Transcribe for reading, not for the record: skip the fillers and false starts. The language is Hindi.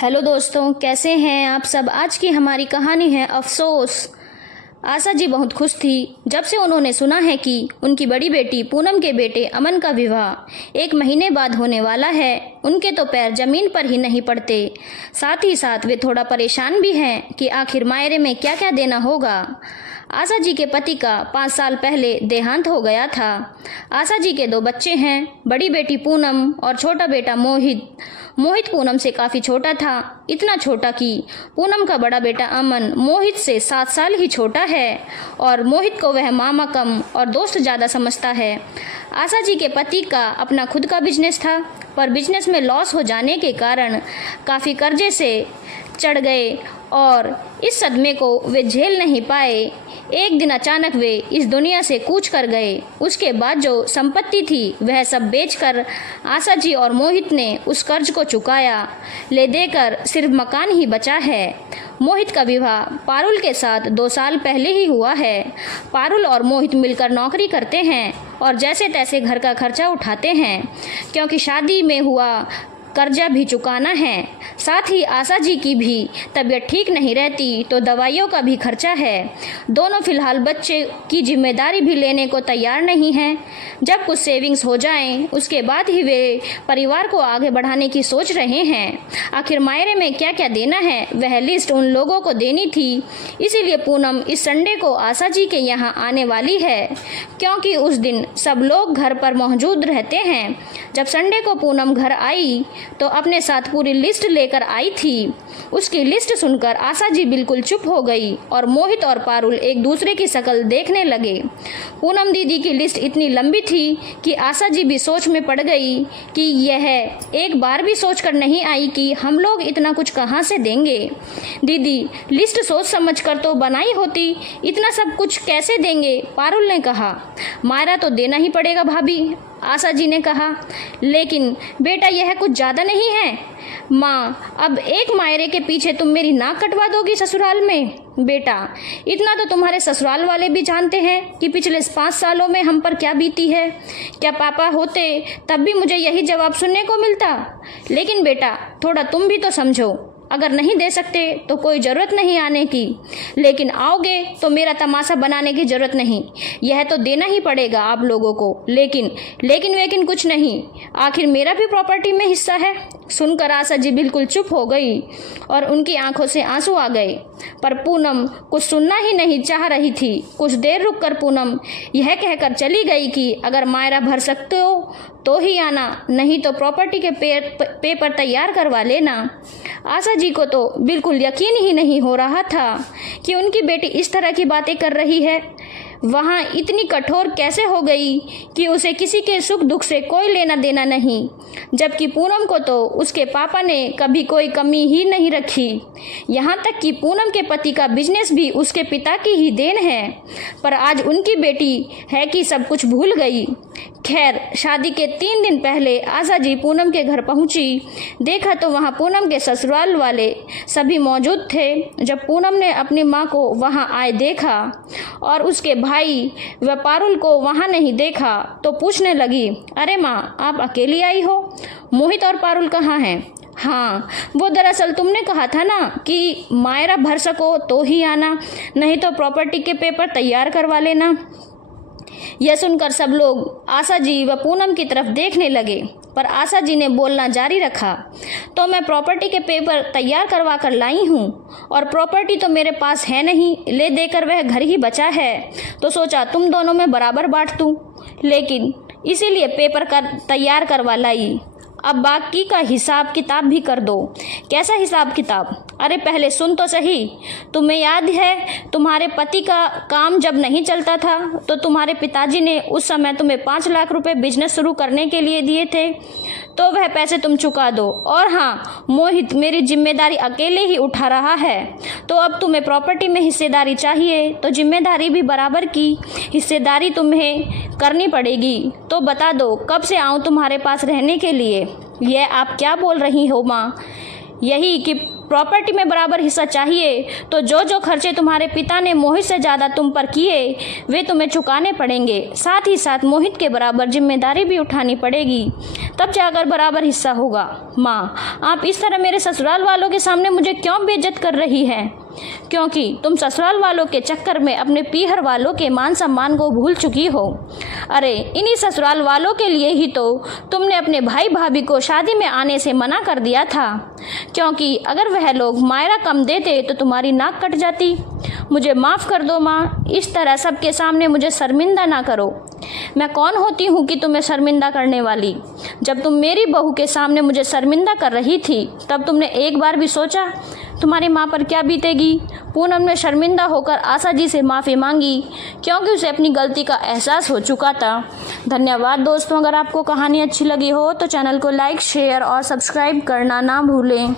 हेलो दोस्तों, कैसे हैं आप सब। आज की हमारी कहानी है अफसोस। आशा जी बहुत खुश थी जब से उन्होंने सुना है कि उनकी बड़ी बेटी पूनम के बेटे अमन का विवाह 1 महीने बाद होने वाला है। उनके तो पैर जमीन पर ही नहीं पड़ते, साथ ही साथ वे थोड़ा परेशान भी हैं कि आखिर मायरे में क्या क्या देना होगा। आशा जी के पति का 5 साल पहले देहांत हो गया था। आशा जी के 2 बच्चे हैं, बड़ी बेटी पूनम और छोटा बेटा मोहित। मोहित पूनम से काफ़ी छोटा था, इतना छोटा कि पूनम का बड़ा बेटा अमन मोहित से 7 साल ही छोटा है और मोहित को वह मामा कम और दोस्त ज़्यादा समझता है। आशा जी के पति का अपना खुद का बिजनेस था, पर बिजनेस में लॉस हो जाने के कारण काफ़ी कर्जे से चढ़ गए और इस सदमे को वे झेल नहीं पाए। एक दिन अचानक वे इस दुनिया से कूच कर गए। उसके बाद जो संपत्ति थी वह सब बेचकर आशा जी और मोहित ने उस कर्ज को चुकाया। ले देकर सिर्फ मकान ही बचा है। मोहित का विवाह पारुल के साथ 2 साल पहले ही हुआ है। पारुल और मोहित मिलकर नौकरी करते हैं और जैसे तैसे घर का खर्चा उठाते हैं, क्योंकि शादी में हुआ कर्जा भी चुकाना है। साथ ही आशा जी की भी तबीयत ठीक नहीं रहती तो दवाइयों का भी खर्चा है। दोनों फिलहाल बच्चे की जिम्मेदारी भी लेने को तैयार नहीं हैं। जब कुछ सेविंग्स हो जाएं, उसके बाद ही वे परिवार को आगे बढ़ाने की सोच रहे हैं। आखिर मायरे में क्या क्या देना है वह लिस्ट उन लोगों को देनी थी। इसीलिए पूनम इस संडे को आशा जी के यहाँ आने वाली है, क्योंकि उस दिन सब लोग घर पर मौजूद रहते हैं। जब संडे को पूनम घर आई तो अपने साथ पूरी लिस्ट लेकर आई थी। उसकी लिस्ट सुनकर आशा जी बिल्कुल चुप हो गई और मोहित और पारुल एक दूसरे की शक्ल देखने लगे। पूनम दीदी की लिस्ट इतनी लंबी थी कि आशा जी भी सोच में पड़ गई कि यह एक बार भी सोच कर नहीं आई कि हम लोग इतना कुछ कहाँ से देंगे। दीदी, लिस्ट सोच समझ कर तो बनाई होती, इतना सब कुछ कैसे देंगे। पारुल ने कहा। मायरा तो देना ही पड़ेगा भाभी, आशा जी ने कहा। लेकिन बेटा यह कुछ ज़्यादा नहीं है। माँ, अब एक मायरे के पीछे तुम मेरी नाक कटवा दोगी ससुराल में। बेटा, इतना तो तुम्हारे ससुराल वाले भी जानते हैं कि पिछले 5 सालों में हम पर क्या बीती है। क्या पापा होते तब भी मुझे यही जवाब सुनने को मिलता। लेकिन बेटा, थोड़ा तुम भी तो समझो। अगर नहीं दे सकते तो कोई ज़रूरत नहीं आने की, लेकिन आओगे तो मेरा तमाशा बनाने की ज़रूरत नहीं। यह तो देना ही पड़ेगा आप लोगों को। लेकिन कुछ नहीं, आखिर मेरा भी प्रॉपर्टी में हिस्सा है। सुनकर आशा जी बिल्कुल चुप हो गई और उनकी आंखों से आंसू आ गए। पर पूनम कुछ सुनना ही नहीं चाह रही थी। कुछ देर रुककर पूनम यह कहकर चली गई कि अगर मायरा भर सकते हो तो ही आना, नहीं तो प्रॉपर्टी के पेपर तैयार करवा लेना। आशा जी को तो बिल्कुल यकीन ही नहीं हो रहा था कि उनकी बेटी इस तरह की बातें कर रही है। वहाँ इतनी कठोर कैसे हो गई कि उसे किसी के सुख दुख से कोई लेना देना नहीं, जबकि पूनम को तो उसके पापा ने कभी कोई कमी ही नहीं रखी। यहाँ तक कि पूनम के पति का बिजनेस भी उसके पिता की ही देन है, पर आज उनकी बेटी है कि सब कुछ भूल गई। खैर, शादी के 3 दिन पहले आशा जी पूनम के घर पहुंची। देखा तो वहां पूनम के ससुराल वाले सभी मौजूद थे। जब पूनम ने अपनी मां को वहां आए देखा और उसके भाई व पारुल को वहां नहीं देखा तो पूछने लगी, अरे मां, आप अकेली आई हो? मोहित और पारुल कहाँ हैं? हाँ, वो दरअसल तुमने कहा था ना कि मायरा भर सको तो ही आना, नहीं तो प्रॉपर्टी के पेपर तैयार करवा लेना। यह सुनकर सब लोग आशा जी व पूनम की तरफ देखने लगे, पर आशा जी ने बोलना जारी रखा, तो मैं प्रॉपर्टी के पेपर तैयार करवा कर लाई हूँ और प्रॉपर्टी तो मेरे पास है नहीं, ले देकर वह घर ही बचा है, तो सोचा तुम दोनों में बराबर बांट दूँ, लेकिन इसीलिए पेपर तैयार करवा लाई। अब बाकी का हिसाब किताब भी कर दो। कैसा हिसाब किताब? अरे पहले सुन तो सही। तुम्हें याद है तुम्हारे पति का काम जब नहीं चलता था तो तुम्हारे पिताजी ने उस समय तुम्हें 5 लाख रुपए बिजनेस शुरू करने के लिए दिए थे, तो वह पैसे तुम चुका दो। और हाँ, मोहित मेरी जिम्मेदारी अकेले ही उठा रहा है, तो अब तुम्हें प्रॉपर्टी में हिस्सेदारी चाहिए तो जिम्मेदारी भी बराबर की हिस्सेदारी तुम्हें करनी पड़ेगी। तो बता दो कब से आऊँ तुम्हारे पास रहने के लिए। यह आप क्या बोल रही हो माँ? यही कि प्रॉपर्टी में बराबर हिस्सा चाहिए, तो जो जो खर्चे तुम्हारे पिता ने मोहित से ज़्यादा तुम पर किए वे तुम्हें चुकाने पड़ेंगे। साथ ही साथ मोहित के बराबर जिम्मेदारी भी उठानी पड़ेगी, तब जाकर बराबर हिस्सा होगा। माँ, आप इस तरह मेरे ससुराल वालों के सामने मुझे क्यों बेइज्जत कर रही हैं? क्योंकि तुम ससुराल वालों के चक्कर में अपने पीहर वालों के मान सम्मान को भूल चुकी हो। अरे इन्हीं ससुराल वालों के लिए ही तो तुमने अपने भाई भाभी को शादी में आने से मना कर दिया था, क्योंकि अगर वह लोग मायरा कम देते तो तुम्हारी नाक कट जाती। मुझे माफ़ कर दो माँ, इस तरह सबके सामने मुझे शर्मिंदा ना करो। मैं कौन होती हूँ कि तुम्हें शर्मिंदा करने वाली? जब तुम मेरी बहू के सामने मुझे शर्मिंदा कर रही थी तब तुमने एक बार भी सोचा तुम्हारी माँ पर क्या बीतेगी? पूनम ने शर्मिंदा होकर आशा जी से माफ़ी मांगी, क्योंकि उसे अपनी गलती का एहसास हो चुका था। धन्यवाद दोस्तों। अगर आपको कहानी अच्छी लगी हो तो चैनल को लाइक, शेयर और सब्सक्राइब करना ना भूलें।